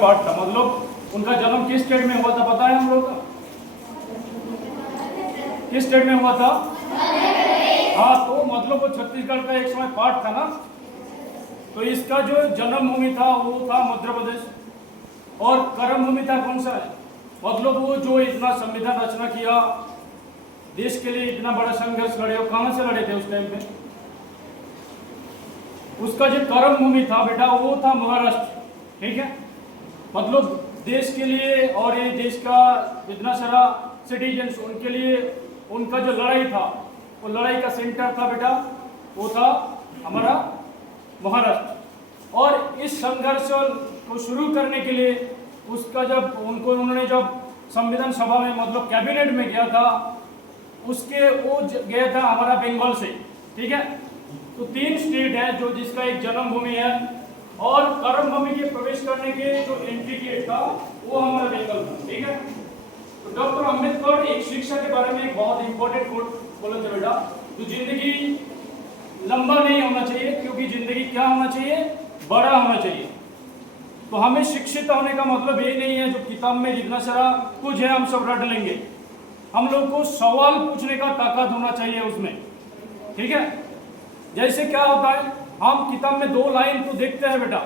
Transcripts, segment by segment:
Part था। मतलब उनका जन्म किस स्टेट में हुआ था पता है हम लोग का? किस स्टेट में हुआ था? हाँ, तो मतलब वो छत्तीसगढ़ का एक समय पार्ट था ना। तो इसका जो जन्मभूमि था वो था मध्य प्रदेश, और कर्म भूमि था कौन सा है? मतलब वो जो इतना संविधान रचना किया, देश के लिए इतना बड़ा संघर्ष लड़े, वो कहां से लड़े थे उस टाइम पे? उसका जो कर्म भूमि था बेटा वो था महाराष्ट्र। ठीक है, मतलब देश के लिए और ये देश का इतना सारा सिटीजन्स, उनके लिए उनका जो लड़ाई था, वो लड़ाई का सेंटर था बेटा वो था हमारा महाराष्ट्र। और इस संघर्ष को शुरू करने के लिए उसका जब उन्होंने जब संविधान सभा में मतलब कैबिनेट में गया था, उसके वो गया था हमारा बंगाल से। ठीक है, तो 3 स्टेट है जो जिसका एक जन्मभूमि है, और कर्म भूमि के प्रवेश करने के जो एंट्री गेट था वो हमारा बंगाल था। ठीक है, तो डॉक्टर अंबेडकर एक शिक्षा के बारे में एक बहुत इंपॉर्टेंट कोट बोले थे बेटा, तो जिंदगी लंबा नहीं होना चाहिए, क्योंकि जिंदगी क्या होना चाहिए? बड़ा होना चाहिए। तो हमें शिक्षित होने का मतलब ये नहीं है जो किताब में जितना सारा कुछ है हम सब रट लेंगे। हम लोग को सवाल पूछने का ताकत होना चाहिए उसमें। ठीक है, जैसे क्या होता है, हम किताब में 2 लाइन तो देखते हैं बेटा,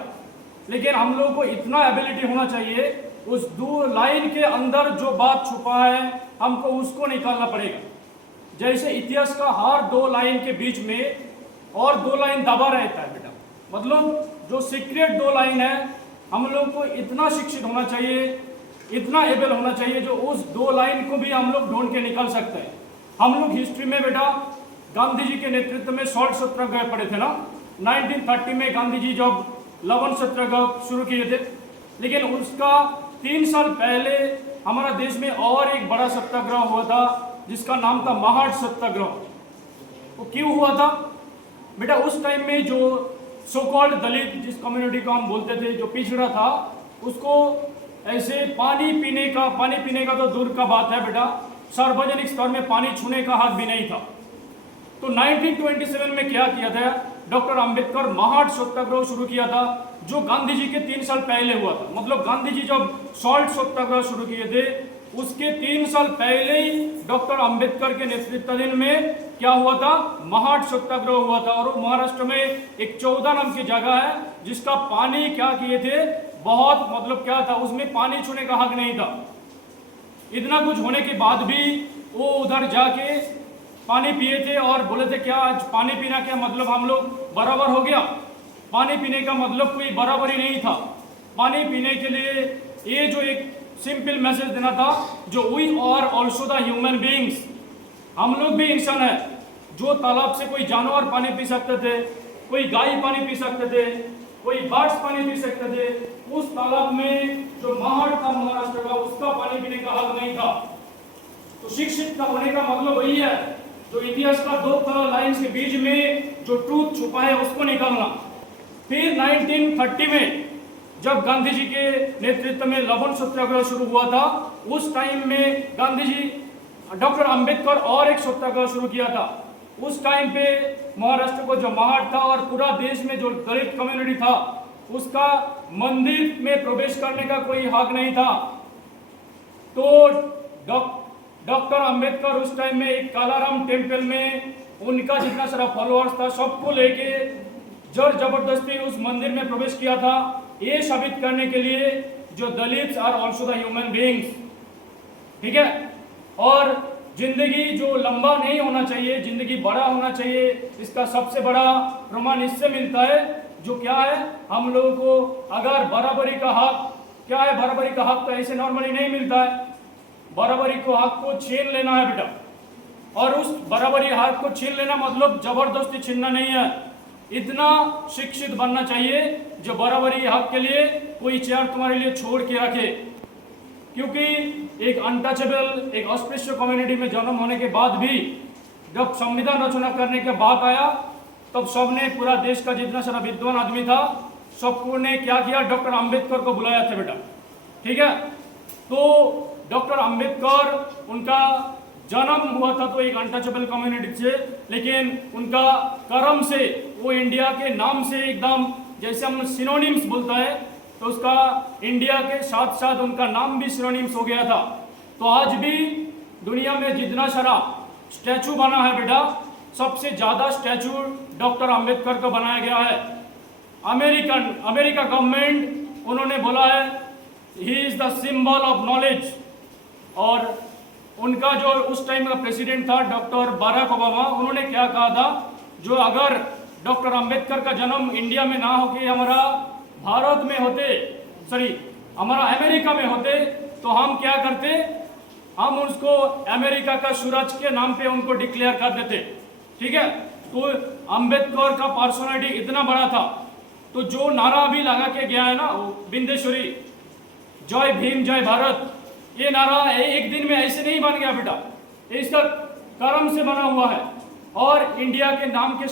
लेकिन हम लोग को इतना एबिलिटी होना चाहिए उस 2 लाइन के अंदर जो बात छुपा है हमको उसको निकालना पड़ेगा। जैसे इतिहास का हर 2 लाइन के बीच में और 2 लाइन दबा रहता है बेटा, मतलब जो सीक्रेट 2 लाइन है, हम लोग को इतना शिक्षित होना चाहिए, इतना एबल होना चाहिए जो उस 2 लाइन को भी हम लोग ढूंढ के निकाल सकते हैं। हम लोग हिस्ट्री में बेटा गांधी जी के नेतृत्व में सॉल्ट सत्याग्रह पढ़े थे ना। 1930 में गांधी जी जब लवण सत्याग्रह शुरू किए थे, लेकिन उसका 3 साल पहले हमारा देश में और एक बड़ा सत्याग्रह हुआ था जिसका नाम था महाड सत्याग्रह। वो क्यों हुआ था बेटा? उस टाइम में जो सो कॉल्ड दलित, जिस कम्युनिटी को हम बोलते थे, जो पिछड़ा था, उसको ऐसे पानी पीने का तो दूर का बात है बेटा, सार्वजनिक स्तर में पानी छूने का हक भी नहीं था। तो 1927 में क्या किया था? डॉक्टर अंबेडकर महाड सत्याग्रह शुरू किया था, जो गांधी जी के 3 साल पहले हुआ था। मतलब गांधी जी जब सॉल्ट सत्याग्रह शुरू किए थे उसके 3 साल पहले ही डॉक्टर अंबेडकर के नेतृत्वाधीन में क्या हुआ था? महाड सत्याग्रह हुआ था। और महाराष्ट्र में एक 14 नाम की जगह है जिसका पानी क्या किए थे, बहुत मतलब क्या था, उसमें पानी छूने का हक नहीं था। इतना कुछ होने के बाद भी वो उधर जाके पानी पिए थे और बोले थे क्या आज पानी पीना क्या मतलब हम लोग बराबर हो गया? पानी पीने का मतलब कोई बराबरी नहीं था। पानी पीने के लिए ये जो एक सिंपल मैसेज देना था, जो we are also the human beings, हम लोग भी इंसान है। जो तालाब से कोई जानवर पानी पी सकते थे, कोई गाय पानी पी सकते थे, कोई बर्ड्स पानी पी सकते थे, उस तालाब में जो महाड था महाराष्ट्र का, उसका पानी पीने का हक नहीं था। तो शिक्षित का होने का मतलब वही है, जो इतिहास का 2 लाइन के बीच में जो ट्रूथ छुपा है उसको निकालना। फिर 1930 में जब गांधी जी के नेतृत्व में लवण सत्याग्रह शुरू हुआ था, उस टाइम में गांधी जी, डॉक्टर अंबेडकर और एक सत्याग्रह शुरू किया था। उस टाइम पे महाराष्ट्र को जो महाड था और पूरा देश में जो दलित कम्युनिटी था, उसका मंदिर में प्रवेश करने का कोई हक नहीं था। तो डॉक्टर अंबेडकर उस टाइम में एक कालाराम टेम्पल में उनका जितना सारा फॉलोअर्स था सबको लेके जर जबरदस्ती उस मंदिर में प्रवेश किया था, ये साबित करने के लिए जो Dalits are also the human beings. ठीक है, और जिंदगी जो लंबा नहीं होना चाहिए, जिंदगी बड़ा होना चाहिए, इसका सबसे बड़ा प्रमाण इससे मिलता है, जो क्या है, हम लोगों को अगर बराबरी का हक, क्या है बराबरी का हक? तो ऐसे नॉर्मली नहीं मिलता है। बराबरी को हक को छीन लेना है बेटा, और उस बराबरी हक को छीन लेना मतलब जबरदस्ती छीनना नहीं है। इतना शिक्षित बनना चाहिए जो बराबरी हक के लिए कोई चेयर तुम्हारे लिए छोड़ के रखे, क्योंकि एक अनटचेबल, एक अस्पृश्य कम्युनिटी में जन्म होने के बाद भी जब संविधान रचना करने के बाद आया, तब सबने, पूरा देश का जितना सारा विद्वान आदमी था, सबको ने क्या किया? डॉक्टर अंबेडकर को बुलाया था बेटा। ठीक है, तो डॉक्टर अंबेडकर, उनका जन्म हुआ था तो एक अनटचेबल कम्युनिटी से, लेकिन उनका कर्म से वो इंडिया के नाम से एकदम, जैसे हम सिनोनिम्स बोलता है, तो उसका इंडिया के साथ साथ उनका नाम भी सिनोनिम्स हो गया था। तो आज भी दुनिया में जितना सारा स्टैचू बना है बेटा, सबसे ज़्यादा स्टैचू डॉक्टर अंबेडकर को बनाया गया है। अमेरिका गवर्नमेंट उन्होंने बोला है he is the symbol of knowledge. और उनका जो उस टाइम का प्रेसिडेंट था डॉक्टर बाराक ओबामा, उन्होंने क्या कहा था, जो अगर डॉक्टर अंबेडकर का जन्म इंडिया में ना होके हमारा भारत में होते, हमारा अमेरिका में होते, तो हम क्या करते, हम उसको अमेरिका का सूरज के नाम पे उनको डिक्लेयर कर देते। ठीक है, तो अंबेडकर का पर्सनालिटी इतना बड़ा था। तो जो नारा भी लगा के गया है ना बिंदेश्वरी, जय भीम जय भारत, ये नारा एक दिन में ऐसे नहीं बन गया बेटा, इसका कर्म से बना हुआ है और इंडिया के नाम के